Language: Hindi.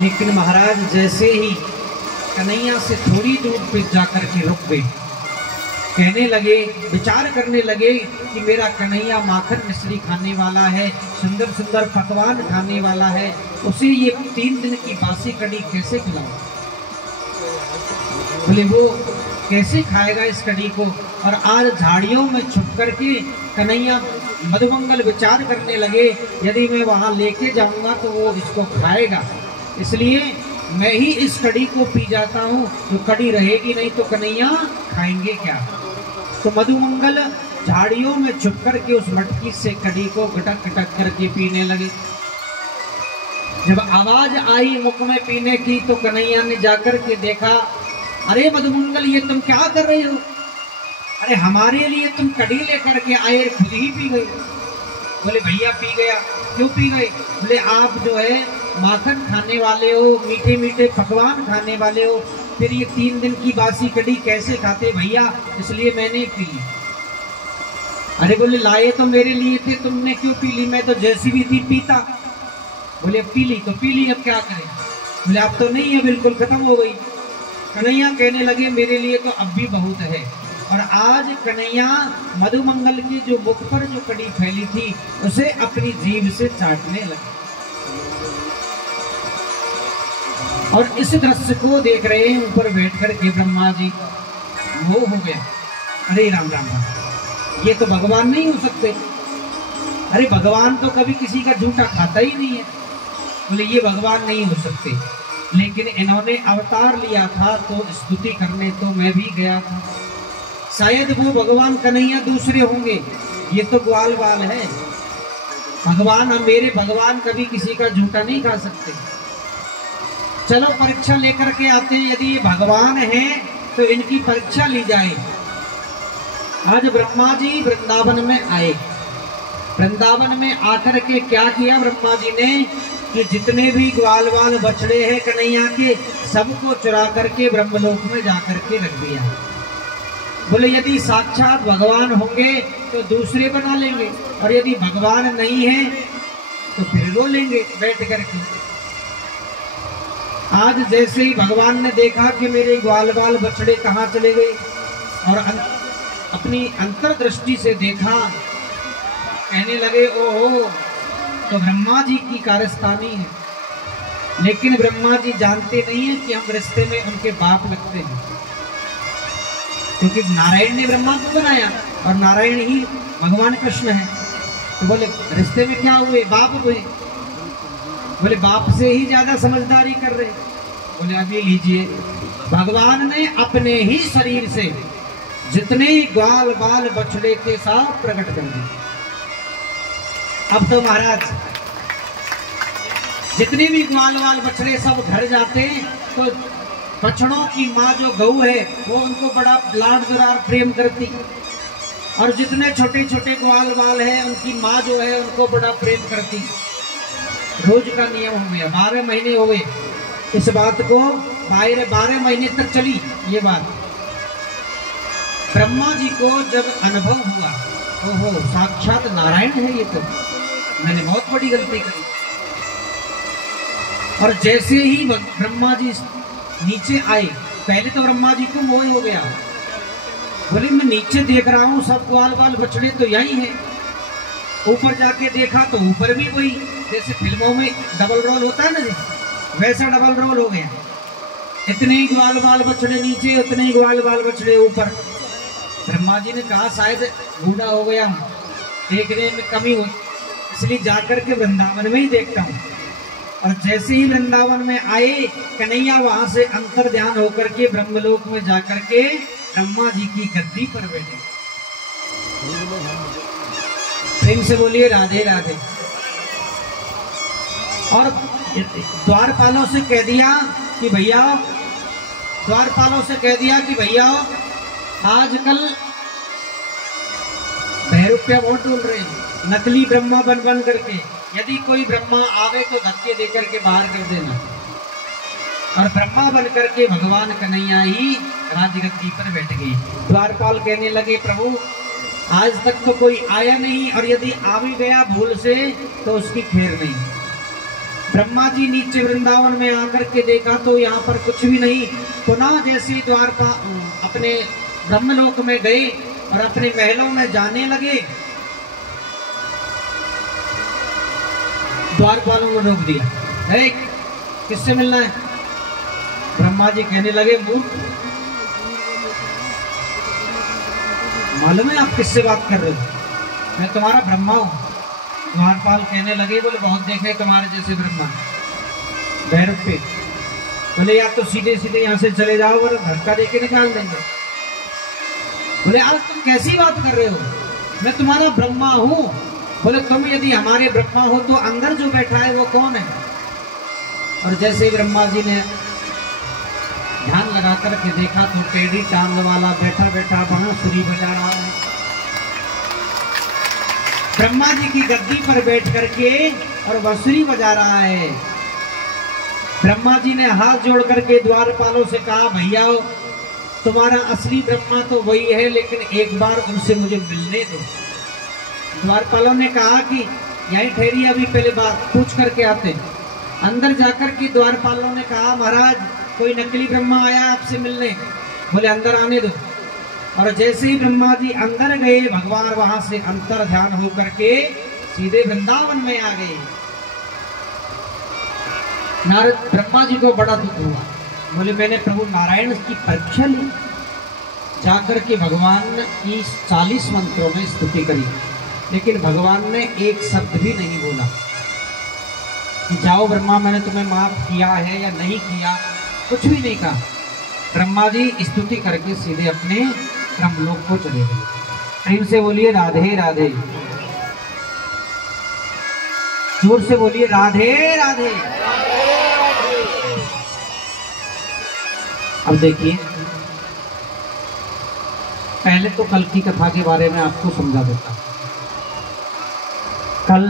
लेकिन महाराज जैसे ही कन्हैया से थोड़ी दूर पे जाकर के रुक गए, कहने लगे, विचार करने लगे कि मेरा कन्हैया माखन मिश्री खाने वाला है, सुंदर सुंदर पकवान खाने वाला है, उसे ये 3 दिन की बासी कड़ी कैसे खिलाऊं? बोले वो कैसे खाएगा इस कड़ी को? और आज झाड़ियों में छुप करके कन्हैया मधुमंगल विचार करने लगे, यदि मैं वहां लेके जाऊंगा तो वो इसको खाएगा, इसलिए मैं ही इस कड़ी को पी जाता हूँ। जो कड़ी रहेगी नहीं तो कन्हैया खाएंगे क्या? तो मधुमंगल झाड़ियों में छुप करके उस मटकी से कड़ी को गटक गटक करके पीने लगे। जब आवाज आई मुख में पीने की तो कन्हैया ने जाकर के देखा, अरे मधुमंगल ये तुम क्या कर रहे हो? अरे हमारे लिए तुम कड़ी लेकर के आए, खुद ही पी गए। बोले भैया पी गया। क्यों पी गए? बोले आप जो है माखन खाने वाले हो, मीठे मीठे पकवान खाने वाले हो, फिर ये 3 दिन की बासी कड़ी कैसे खाते भैया, इसलिए मैंने पी ली। अरे बोले लाए तो मेरे लिए थे, तुमने क्यों पी ली? मैं तो जैसी भी थी पीता। बोले अब पी ली तो पी ली, अब क्या करें? बोले अब तो नहीं है, बिल्कुल खत्म हो गई। कन्हैया कहने लगे मेरे लिए तो अब भी बहुत है। और आज कन्हैया मधुमंगल की जो मुख पर जो कड़ी फैली थी उसे अपनी जीभ से चाटने लगे। और इस दृश्य को देख रहे हैं ऊपर बैठ कर के ब्रह्मा जी, वो हो गया, अरे राम राम राम, ये तो भगवान नहीं हो सकते। अरे भगवान तो कभी किसी का झूठा खाता ही नहीं है। बोले ये भगवान नहीं हो सकते, लेकिन इन्होंने अवतार लिया था तो स्तुति करने तो मैं भी गया था। शायद वो भगवान कन्हैया दूसरे होंगे, ये तो ग्वाल बाल है। भगवान और मेरे भगवान कभी किसी का झूठा नहीं खा सकते। चलो परीक्षा लेकर के आते हैं, यदि ये भगवान हैं तो इनकी परीक्षा ली जाए। आज ब्रह्मा जी वृंदावन में आए। वृंदावन में आकर के क्या किया ब्रह्मा जी ने कि जितने भी ग्वाल बाल बछड़े हैं कन्हैया के, सबको चुरा करके ब्रह्मलोक में जाकर के रख दिया। बोले यदि साक्षात भगवान होंगे तो दूसरे बना लेंगे, और यदि भगवान नहीं है तो फिर रो लेंगे बैठ करके। आज जैसे ही भगवान ने देखा कि मेरे ग्वाल बाल बछड़े कहाँ चले गए, और अपनी अंतर्दृष्टि से देखा, कहने लगे ओहो, तो ब्रह्मा जी की कारस्तानी है। लेकिन ब्रह्मा जी जानते नहीं है कि हम रिश्ते में उनके बाप लगते हैं, क्योंकि नारायण ने ब्रह्मा को बनाया और नारायण ही भगवान कृष्ण है। तो बोले रिश्ते में क्या हुए? बाप हुए। बोले बाप से ही ज्यादा समझदारी कर रहे। बोले अभी लीजिए, भगवान ने अपने ही शरीर से जितने ग्वाल बाल बछड़े थे सब प्रकट कर दिए। अब तो महाराज जितने भी ग्वाल बाल बछड़े सब घर जाते हैं तो बछड़ों की माँ जो गऊ है वो उनको बड़ा लाड दुलार प्रेम करती, और जितने छोटे छोटे ग्वाल बाल है उनकी माँ जो है उनको बड़ा प्रेम करती। रोज का नियम हो गया, 12 महीने हो गए इस बात को, 12 महीने तक चली ये बात। ब्रह्मा जी को जब अनुभव हुआ, ओहो साक्षात नारायण है ये तो, मैंने बहुत बड़ी गलती करी। और जैसे ही ब्रह्मा जी नीचे आए, पहले तो ब्रह्मा जी को मोह हो गया। बोले मैं नीचे देख रहा हूँ सब ग्वाल बाल बछड़े तो यही है। ऊपर जाके देखा तो ऊपर भी वही, जैसे फिल्मों में डबल रोल होता है ना, वैसा डबल रोल हो गया। इतने ही ग्वाल बाल बछड़े नीचे, उतने ही ग्वाल बाल बछड़े ऊपर। ब्रह्मा जी ने कहा शायद बूढ़ा हो गया हूँ, देखने में कमी हो, इसलिए जाकर के वृंदावन में ही देखता हूँ। और जैसे ही वृंदावन में आए कन्हैया वहां से अंतर ध्यान होकर के ब्रह्मलोक में जाकर के ब्रह्मा जी की गद्दी पर बैठे। प्रेम से बोलिए राधे राधे। और द्वारपालों से कह दिया कि भैया, द्वारपालों से कह दिया कि भैया आजकल ₹2 बहुत डूल रहे हैं, नकली ब्रह्मा बन बन करके, यदि कोई ब्रह्मा आवे तो धक्के देकर के बाहर कर देना। और ब्रह्मा बन करके भगवान कन्हैया ही राजगद्दी पर बैठ गए। द्वारपाल कहने लगे प्रभु आज तक तो कोई आया नहीं, और यदि आ भी गया भूल से तो उसकी खैर नहीं। ब्रह्मा जी नीचे वृंदावन में आकर के देखा तो यहाँ पर कुछ भी नहीं। पुनः जैसे द्वारपाल अपने ब्रह्मलोक में गए और अपने महलों में जाने लगे, द्वारपालों ने रोक दिया, है किससे मिलना है? ब्रह्मा जी कहने लगे, मूर्ख, मालूम है आप किससे बात कर रहे हो? मैं तुम्हारा ब्रह्मा हूं। द्वारपाल कहने लगे, बोले बहुत देखे तुम्हारे जैसे ब्रह्मा भैरव पे। बोले या तो सीधे सीधे यहाँ से चले जाओ और धक्का देके निकाल देंगे। बोले आज तुम कैसी बात कर रहे हो, मैं तुम्हारा ब्रह्मा हूं। बोले तुम यदि हमारे ब्रह्मा हो तो अंदर जो बैठा है वो कौन है? और जैसे ब्रह्मा जी ने ध्यान लगा करके देखा तो टेढ़ी टांग वाला बैठा बैठा बांसुरी बजा रहा है। ब्रह्मा जी की गद्दी पर बैठ करके और बांसुरी बजा रहा है। ब्रह्मा जी ने हाथ जोड़ करके द्वारपालों से कहा, भैया तुम्हारा असली ब्रह्मा तो वही है, लेकिन एक बार उनसे मुझे मिलने दो। द्वारपालों ने कहा कि यहीं ठहरिए, अभी पहले बात पूछ करके आते। अंदर जाकर के द्वारपालों ने कहा, महाराज कोई नकली ब्रह्मा आया आपसे मिलने। बोले अंदर आने दो। और जैसे ही ब्रह्मा जी अंदर गए, भगवान वहां से अंतर ध्यान होकर के सीधे वृंदावन में आ गए। नारद ब्रह्मा जी को बड़ा दुख हुआ। बोले मैंने प्रभु नारायण की परीक्षा ली। जाकर के भगवान की 40 मंत्रों में स्तुति करी, लेकिन भगवान ने एक शब्द भी नहीं बोला कि जाओ ब्रह्मा मैंने तुम्हें माफ किया है या नहीं किया, कुछ भी नहीं कहा। ब्रह्मा जी स्तुति करके सीधे अपने ब्रह्मलोक को चले गए। प्रेम से बोलिए राधे राधे, जोर से बोलिए राधे राधे। अब देखिए, पहले तो कल की कथा के बारे में आपको समझा देता हूं।